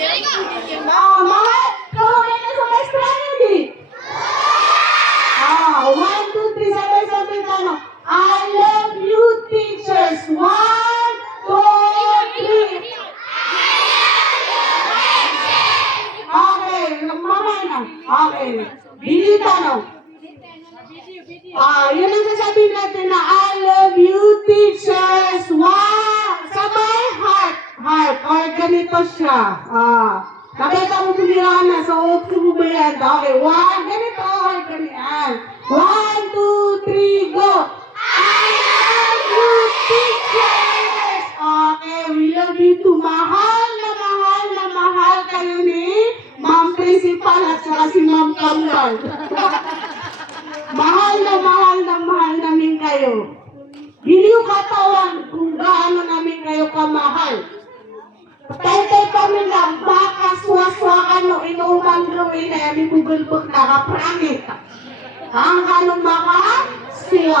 Mahal, kaunin na sa maestra niyo, di? 1, 2, 3, sabay-sabay tayo. I love you, teachers. 1, 2, 3. Okay, mamay na. Okay. Video tanong. Yun ang sasabihin natin na I love you, teachers. Wow! Sabay, heart. Heart. Or ganito siya. Nakita mo tumira na. So, huwag mo ba yan? Okay, 1. Ganito. Or ganyan. 1, 2, 3, go! I love you, teachers! Okay, we love you too. Mahal na mahal kayo ni Ma'am Principal at saka si Ma'am Kambal. Mahal namin kayo. Hindi yung katawan kung gaano namin kayo kamahal. Tay-tay kami lang, baka suwa-suwakan no, inuman luwi na yan, ibubulbog na kaprangit. Ang ganong mga suwa.